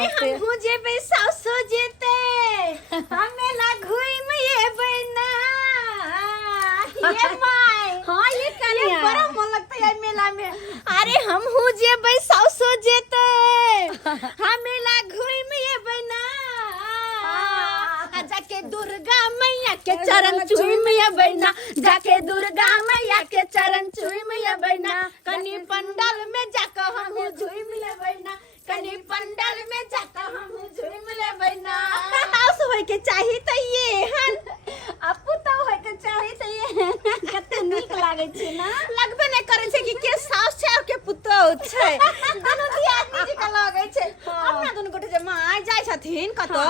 हमहू जेबै सासो जेते हमें ला घुम ये बना ये माय हां ये कनिया बड़ा मन लगता है मेला में। अरे हमहू जेबै सासो जेते हमें ला घुम ये बना जाके दुर्गा मैया के चरण चूम ये बना जाके दुर्गा मैया के चरण चूम ये बना कनी पंडाल में जाकर हमहू झूम ले बना कनी पंडाल में जाकर हमहू झूम ले बना। हाउस होय के चाही त ये हन अपू त होय के चाही त ये कते नीक लागे छै ना लगबे नै करे छै कि के सास छै और के पुतौ छै दोनों दियादनी जी का लागे छै। अपना दोनों गोटे जे माय जाय छथिन कतो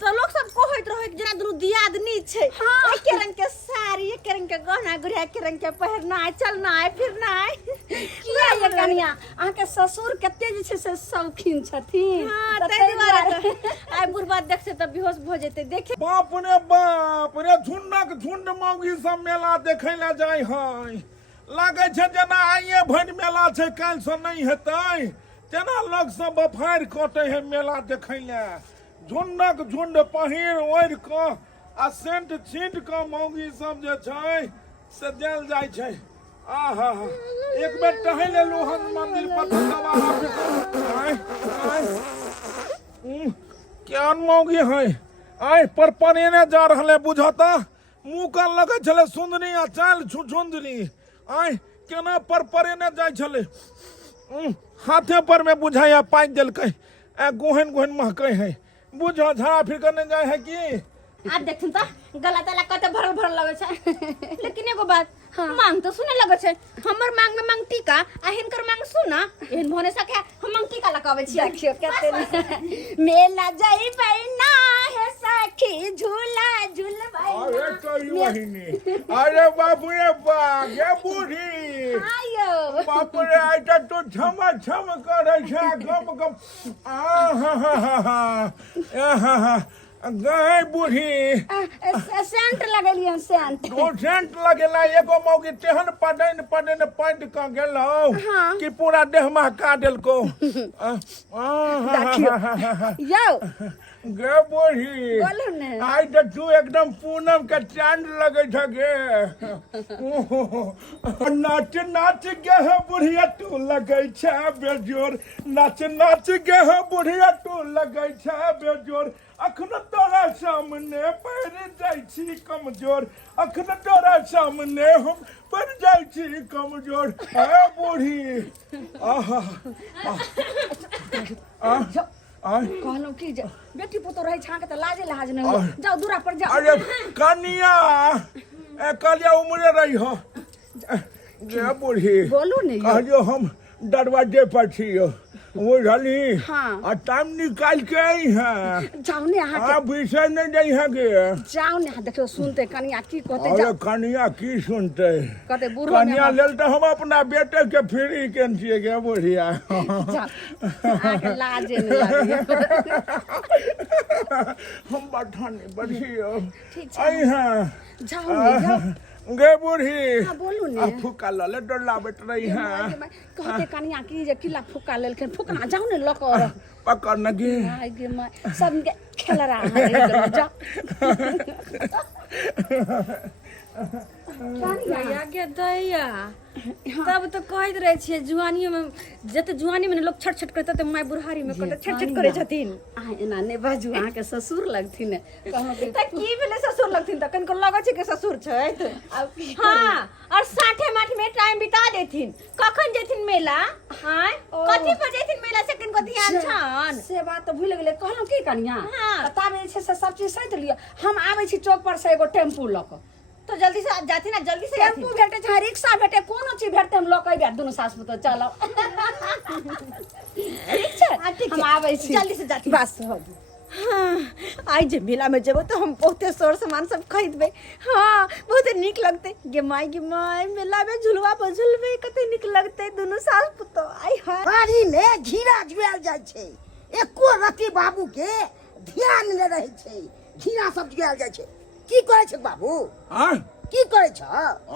त लोग सब कहैत रहे कि जना दोनों दियादनी छै एके रंग के साड़ी एके रंग के गहना गुड़िया एके रंग के पहिरना चलना फिरना किया ये कनिया अहाँ के ससुर कते जे छै से शौकीन छथिन। हां तै दुआरे आइ बुढ़बा देखसे त बेहोश भ जेते देखे बाप रे झुंडक झुंड मौगी सब मेला देखै ले जाय है लागे छै जना आइए भरि मेला छै काल से नहीं हेतै तेना लोग सब बफार कटे है मेला देखै ले झुंडक झुंड पहिर ओढ़ क आ सेंट छींट क मौगी सब जे छै से देल जाय छै। आहा एक बेर टहल लेलू हन मंदिर पर केहन मौगी है आय पर पनेने जा रहले बुझता मुंह का लगे छले सुंदरी आ चाल छुछुंदरी आय केना पर परेने जाय छले हाथे पर में बुझाया पाइ देलकै आ गोहन गोहन महकै है बुझो झाड़ा फिर करने जाय है कि आ देखथुन त गला तला कते भरल भरल लगे छै लेकिन एगो बात मांग तो सुने लगे छै हमर मांग में मांग टीका आ हिनकर मांग सुना एहन भने सके हम मांग टीका लगावे छी। देखियो कते मेला जाइबै ना हे सखी झूला झूलबै अरे कई महीने अरे बाप रे बाप ये बूढ़ी आयो बाप रे आइटा तो छम छम करे छै गम गम आहा गए बूढ़ी सेंट लगलियन सेंट दो सेंट लगेला एगो मौगी तेहन पडन पैंट क गेलौ कि पूरा देह महका देलको यो गे बूढ़ी बोलू ने आई तो तू एकदम पूनम के चांद लगे छ गे नाच नाच गे है बुढ़िया तू लगे छ बेजोर नाच नाच गे है बुढ़िया तू लगे छ बेजोर अखन तोरा सामने पड़ जाय छी कमजोर अखन तोरा सामने हम पड़ जाय छी कमजोर है बूढ़ी आहा कहलो कि बेटी पुतो रहे छाके त लाजे लाज नहीं जाओ दूरा पर जाओ। अरे कनिया कलिया उम्र रही हो गे बूढ़ी बोलू ने कहलियो हम दरवाजे पर छियो वो झाली हाँ टाइम निकाल के आई है जाओ ने अहाँ आप विषय नहीं जाई है गे जाओ ने देखो सुनते कनिया की कहते अरे जाओ कनिया की सुनते कहते बूढ़ो कनिया लेल तो हम अपना बेटे के फ्री केन छिए गे बुढ़िया आके लाजे नहीं लागे हम बढ़ाने बढ़ियो ठीक आई है जाओ ने जाओ गे बूढ़ी हाँ बोलू ने फुका लले डोला बैठ रही है कहते कनिया की जे किला फुका लेलखिन फुकना जाओ ने लकर पकड़ न गे आइ गे माय सब के खेल रहा है जाओ दैया गे दैया तब तो कहत रहे छिए जुआनियो में जते जुआनी में लोग छट छट करते त माय बुढ़ारी में कहते छट छट करे छथिन आ एना ने बाजू अहाँ के ससुर लगथिन कहलो कि त की भेले ससुर लगथिन त कनको लगे छै के ससुर छै हां और साठे माठ में टाइम बिता देथिन कखन जेथिन मेला हां कथि पर जेथिन मेला से कनको ध्यान छन से बात तो भूल गेले कहलो की कनिया हाँ। बताबे छै से सब चीज सहित लियो हम आबै छी चौक पर से एगो टेम्पू ल क तो जल्दी से जाती ना जल्दी से टेम्पू भेटे छै रिक्शा भेटे कोनो चीज भेटते हम ल क आबि दुनु सास पुतो चलो ठीक छै ठीक हम आबै छी जल्दी से जाती बस हो हाँ आई जे मेला में जेबो तो हम बहुते सर सामान सब खरीदबे हाँ बहुत नीक लगते गे माय मेला में झुलवा पर झुलबे कते नीक लगते दोनों सास पुतो आई हां बाड़ी में घीरा जुआल जाय छै एको रति बाबू के ध्यान न रहे छै घीरा सब जुआल जाय छै की करे छै बाबू हां की करे छ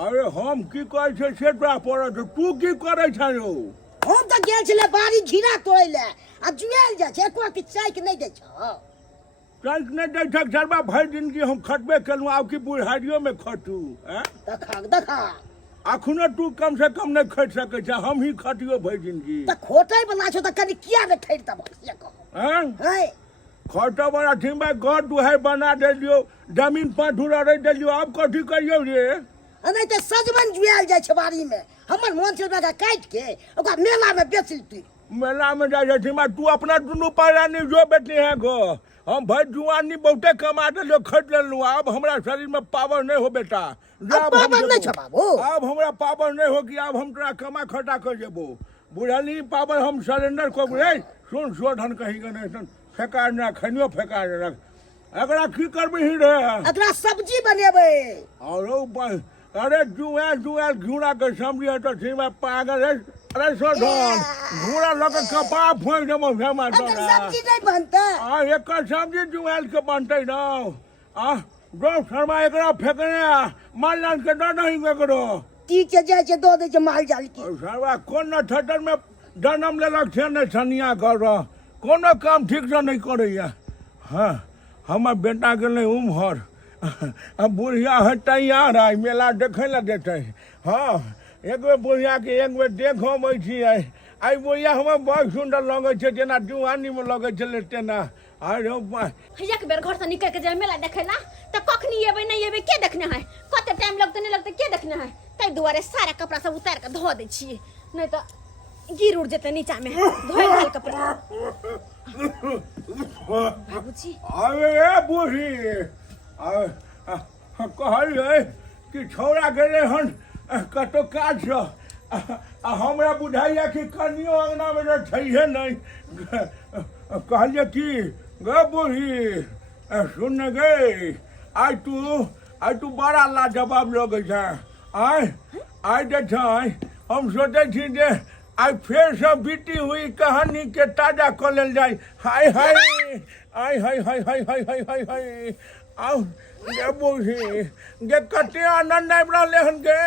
अरे हम की कहै छै से तोरा पड़त तू की करै छ यौ हम तो गेल छले बाड़ी घिरा तोड़े ले आ जुएल जाय छै एको के चाय के नहीं दै छ चाय नहीं दै छक सरबा भरि दिन की हम खटबे केलहुँ आब की बुढ़ारियो में खटू देखा अखनो तू कम से कम नहीं खट सकै छ हम ही खटियो भरि जिंदगी त खोटै बना छ त कनी किया ने खैरता भक्सिया को हैं है खटो बड़ा ठीक भाई घर दुहाई बना देलियो जमीन पर ढूरा रह देलियो अब कथी करियो रे नहीं तो सजमन जुएल जाय छै बाड़ी में हमर मन छल बेगा काट के ओकरा मेला में बेच लीती मेला में जाए ठीक तू अपना दुनू पैरा नहीं जो बेटी है गो हम भाई जुआनी बहुते कमा देलियो खट लेलू अब हमरा शरीर में पावर नहीं हो बेटा अब पावर नहीं छ बाबू अब हमरा पावर नहीं हो कि अब हम तोरा कमा खटा कर जेबो बुढ़ानी पावर हम सरेंडर को रे सुन शोधन कहीं के नहीं फेंका ना खनियो फेंका रख एकरा की करबी रे एकरा सब्जी बनेबै और अरे जुआ घूरा के समझिए तो ठीक है पागल है अरे शोधन घूरा लग कपा फोड़ देबो फेमा अगर सब्जी नहीं बनता एक सब्जी जुआल के बनते ना दो शर्मा एकरा फेंकने माल जान के डर नहीं करो ठीक है जाय छै दो दे छै माल जाल की शर्मा कौन न थटर में जन्म लेलक छे ने छनिया कर कोनो काम ठीक से नहीं करैया हाँ हमर बेटा के नहीं उम्हर अब बुढ़िया है तैयार है मेला देखे ला देते हाँ एक बेर बुढ़िया के एक बेर देखो बैठी है आई बुढ़िया हमें बहुत सुंदर लगे छे जेना जुआनी में लगे छे तेना अरे एक बेर घर से निकल के जाए मेला देखे ला तो कखनी एबे नहीं एबे के देखना है कते टाइम लगते नहीं लगते के देखना है तै दुआरे सारा कपड़ा सब उतार के धो दे छिए नहीं तो गिर उड़ जेते नीचा में धोए वाला कपड़ा बाबूजी अरे बूढ़ी कहलिए कि छौड़ा गेले हन कतो काज से हमरा बुझाइया कि कनियो अंगना में छैहे नहीं कहलिए कि गे बूढ़ी सुन गे आई तू बड़ा लाजवाब लगे छै आई जे छै हम सोचे छी जे आई फिर से बीती हुई कहानी के ताजा कर लेल जाए हाय हाय हाय हाय हाय हाय हाय हाय हाय हाय आओ गे बूढ़ी गे कते आनंद आबि रहले हन गे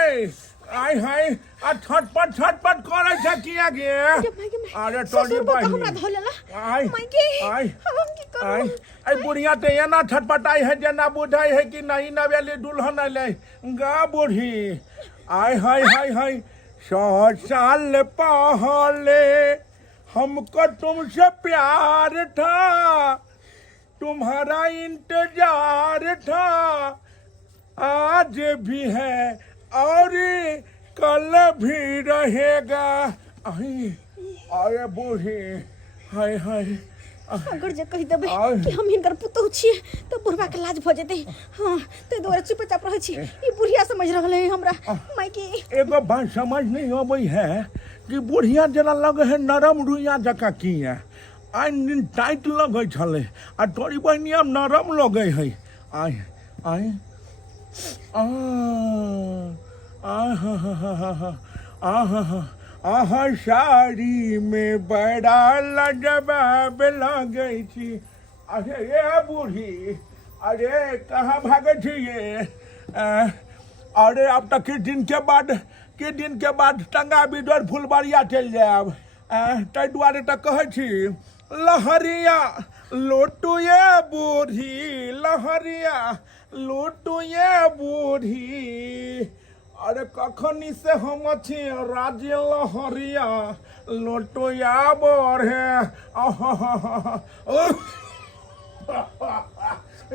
आय हाय आ छटपट करे छै किया गे अरे तोरी बहिनी हमरा धो लेला आय आय हम की करू आई बुढ़िया ते एना छटपटाई है जेना बुझाई है कि नहीं नवेली दुल्हन अले गा बूढ़ी आय हाय हाय हाय 100 साल पहले हमको तुमसे प्यार था तुम्हारा इंतजार था आज भी है और कल भी रहेगा अरे बूढ़ी हाय हाय अगर जे कहि देबै कि हम हिनकर पुतहु छियै तो बुढ़वा के लाज भ जेतै हां ते दुआरे चुपचाप रहै छी ई बुढ़िया समझ रहल है हमरा मायके एगो बात समझ नहीं अबै है कि बुढ़िया जना लगे है नरम रुइया जका किया आइ दिन टाइट लगे छले आ तोरी बहनिया नरम लगे है आय आय आहा साड़ी में बड़ा लाजवाब लगे छी अरे ये बूढ़ी अरे कहाँ भागे छी ये अरे अब तक किछु दिन के बाद टंगा बिडर फुलबरिया चल जायब ताहि दुआरे तऽ कहै छी लहरिया लोटू ये बूढ़ी लहरिया लोटू ये बूढ़ी अरे कखनी से हम छी राज्य लहरिया लोटू या बढ़े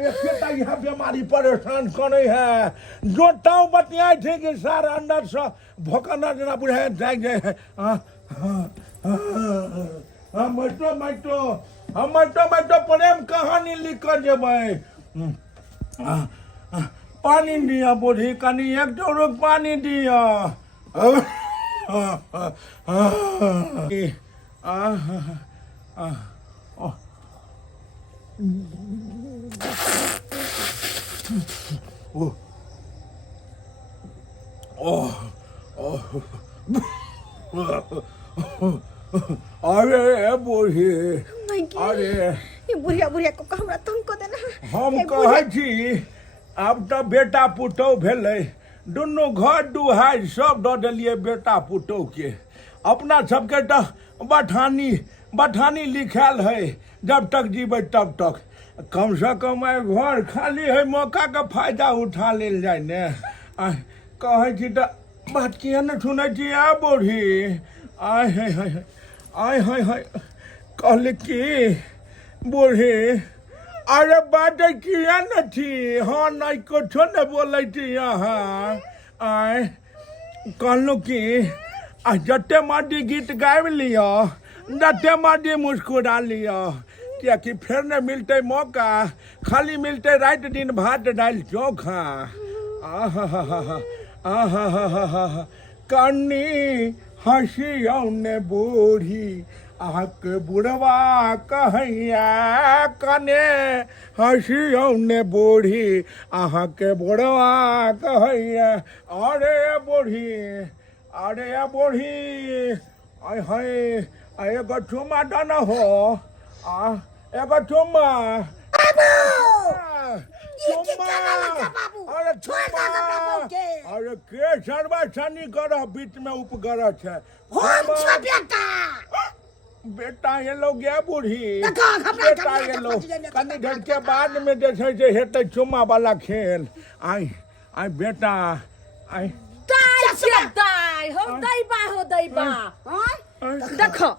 एकेटा यह बीमारी परेशान करे है जो टाव बतियाई थे कि सारा अंदर से भोकना जना बुढ़ाए जाए गए हम प्रेम कहानी लिख कर जेबै पानी दिया बूढ़ी कनी एक जोरुक पानी दिया अरे बूढ़ी अरे ये बुढ़िया को हमरा तंग को देना हम कहै छी अब तो बेटा पुतौह भेलै दुनू घर दुहाई सब दऽ देलियै बेटा पुतौह के अपना सबके बठानी लिखाल है, जब तक जीवे तब तक। कम से कम घर खाली है, मौका का फायदा उठा लेल जाए ने। कहे छी तो बात किया न सुनै छी आ बूढ़ी। आय है कहले की बूढ़ी अरे बात किया न थी। हाँ नहीं कुछ न बोले थी यहाँ। आय कहलू की जते माटी गीत गाबि लियो, जते माटी मुस्कुरा लियो, क्या कि फिर न मिलते मौका, खाली मिलते रात दिन भात दाल चोखा। कन्नी हंसी औने बूढ़ी आक बुढ़वा कहैया, कने हंसी औने बूढ़ी आहा के बुढ़वा कहैया। अरे बूढ़ी आय हाय एगो चुमा दन हो। एगो चुम्मा। अरे के सर्वसानी करह बीच में उपग्रह है। बेटा ये लोग गया बूढ़ी, बेटा ये लोग कनी घर के बाद में जैसे हेते चुम्मा वाला खेल। आई बेटा आई देखो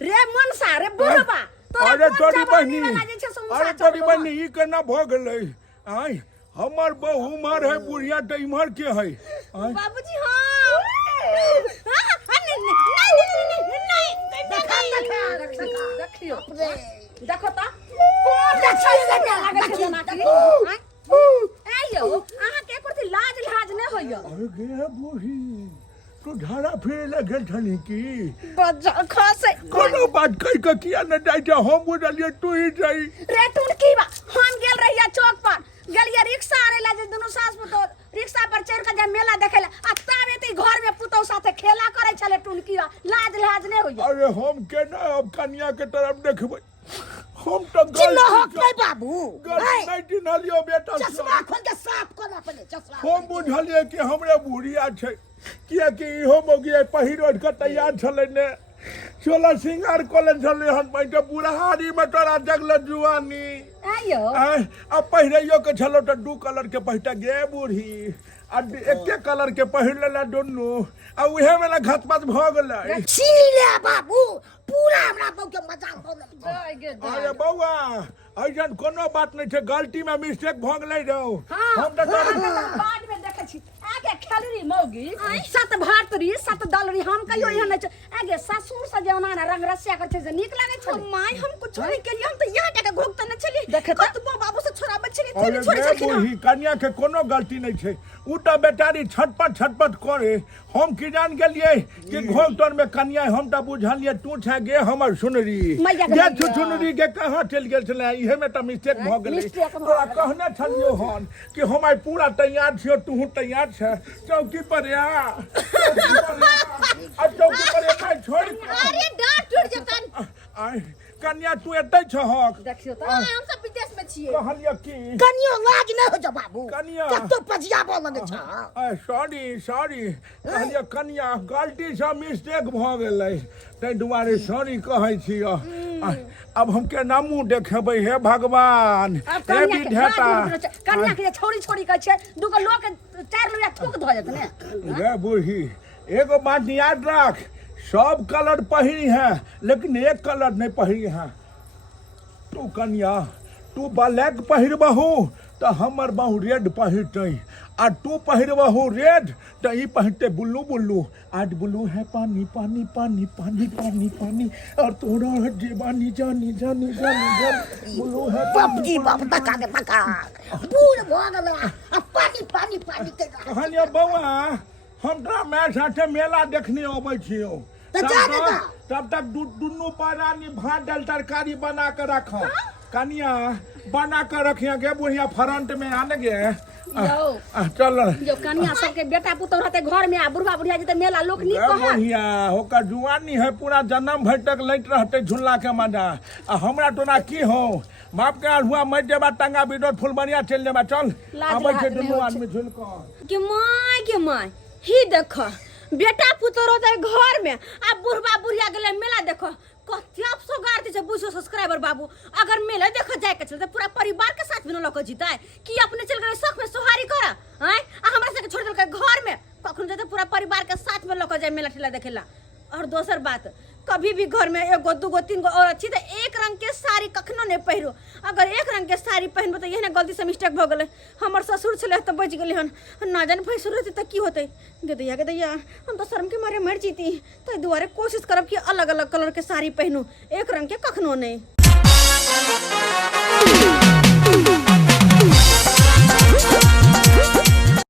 रे मनसा रे बुढ़बा अरे तोरी बहनी ई केना भ गेलै। आई हमर बहु उमर है, बुढ़िया त इमहर के है। बाबूजी हां देखियो देखो ता आयो अहाँ के करती लाज ने होइयो। अरे गे बूढ़ी तू झाड़ा फिरे लगे छनी की बजा खसे कोनो बात कह के किया न जाय छ। हम बुझलिए तू ही जाई रे टून की बा हम गेल रहिया चौक पर, गेलिया रिक्शा आरेला जे दुनु सास पुतो रिक्शा पर चढ़ के जा मेला देखेला आ ताबे ते घर में पुतो साथे खेला करे छले। टून की लाज ने होइयो। अरे हम केना अब कन्या के तरफ देखबै। हम तो चिल्लो हक नहीं बाबू। नहीं दिनलियो बेटा चश्मा खोल के साफ कर अपने चश्मा। हम बुझलिए कि हमरे बुढ़िया छै, किया कि इहो मोगिए पहिरोड के तैयार छले ने, सोलह सिंगार कॉलेज छले हन बैठे बुढ़ारी में तोरा जगल जुआनी। आयो अब पहिरैयो के छलो तो दू कलर के पहिटा गे बूढ़ी आ एके कलर के पहिर लेला दुनू आ उहे में घटपट भ गेलै। छीले बाबू पूरा हमरा बहू के मजाक हो गेलै। अरे बौआ ऐसन कोनो बात नहीं छै, गलती में मिस्टेक भ गेलै रौ। हम तो बाद में देखे छी आगे खेलरी मौगी सत भातरी सत दलरी हम कहियो एहन नहीं छै। आगे ससुर से जौना ना रंग रसिया कर छै जे नीक लागे छै। माय हम कुछ नहीं केलिए, हम तो यहाँ टका घोकते न छली। देखे कतबो बाबू से छोड़ाबे छली थी छोड़ छली। बूढ़ी कन्या के कोनो गलती नहीं छै, उ तो बेचारी छटपट करे। हम की जान गेलिए कि घोक तोर में कन्या, हम तो बुझलिए तू छै गे हमर सुनरी। जे सुनरी के कहां चल गेल छले, इहे में तो मिस्टेक भ गेलै। तोरा कहने छलियो हन कि हम आई पूरा तैयार छियो, तू तैयार छै। चौकी पर आ चौकी पर मैं छोड़। अरे डांट टूट जतन। आई कन्या तू एतै छहक। देखियो त हम सब विदेश में छिए। कहलिए की कनियो लाज नहीं हो जा बाबू। कनिया कतो पजियाबो लगे छ। सॉरी कहलिए कन्या गलती से मिस्टेक भ गेलै, तै दुआरे सॉरी कहै छी। अब हम के नामू देखेबै हे भगवान हे विधाता। कन्या के छोड़ी कहै छै दुगो लोग के चार लोया थूक ध जत ने। गे बूढ़ी एगो बात याद रख, सब कलर पहिरी है लेकिन एक कलर नहीं पहिरी है। तू कन्या तू ब्लैक पहिरबहू तो हमर बहू रेड पहिरतै, आ तू पहिरबहू रेड तो ई पहिरते बुल्लू। आज बुल्लू है पानी पानी पानी पानी पानी पानी और तोरा है जीवानी जानी बुल्लू है बापजी बाप तका के तका पूरा भ गेलै। आ पानी के कहलिए बौआ हम तोरा माय साथे मेला देखने अबै छियो, तब तक दुनू परानी भात दाल तरकारी बना के रख। कनिया बना के रखिया गे बुढ़िया फ्रंट में आने गे। चल जो कन्या सबके बेटा पुतौह रहते घर में आ बुढ़वा बुढ़िया जते मेला लोक नी कह। बुढ़िया होकर जुआनी है, पूरा जन्म भर तक लैत रहते झुल्ला के मजा। आ हमरा तोरा की हो बाप के हुआ मर जेबा टंगा बिडोर फुलबनिया चल जेबा। चल आबै छै दुनू आदमी झुल के माय ही देख बेटा पुतो रहते घर में आ बुढ़बा बुढ़िया गेले मेला देखो कते अफसो गाड़ते छै बुझो सब्सक्राइबर बाबू अगर मेला देखो जाए के चलते पूरा परिवार के साथ में न लोग जीता है कि अपने चल गए शौक में सोहारी कर हैं आ हमरा से छोड़ देलकै घर में कखन जते पूरा परिवार के साथ में लोग जाए मेला ठेला देखेला और दोसर बात कभी भी घर में एगो दूगो तीन गो और अच्छी तो एक रंग के साड़ी कखनो नहीं पहिरो अगर एक रंग के साड़ी पहनबो तो यही गलती से मिस्टेक भ गेलै हमर ससुर छले तो बच गेलै हन ना जाने भैंसुर रहते तो की होते गे दैया हम तो शर्म के मारे मर जीती तो दुआरे कोशिश करब कि अलग अलग कलर के साड़ी पहनू एक रंग के कखनो नहीं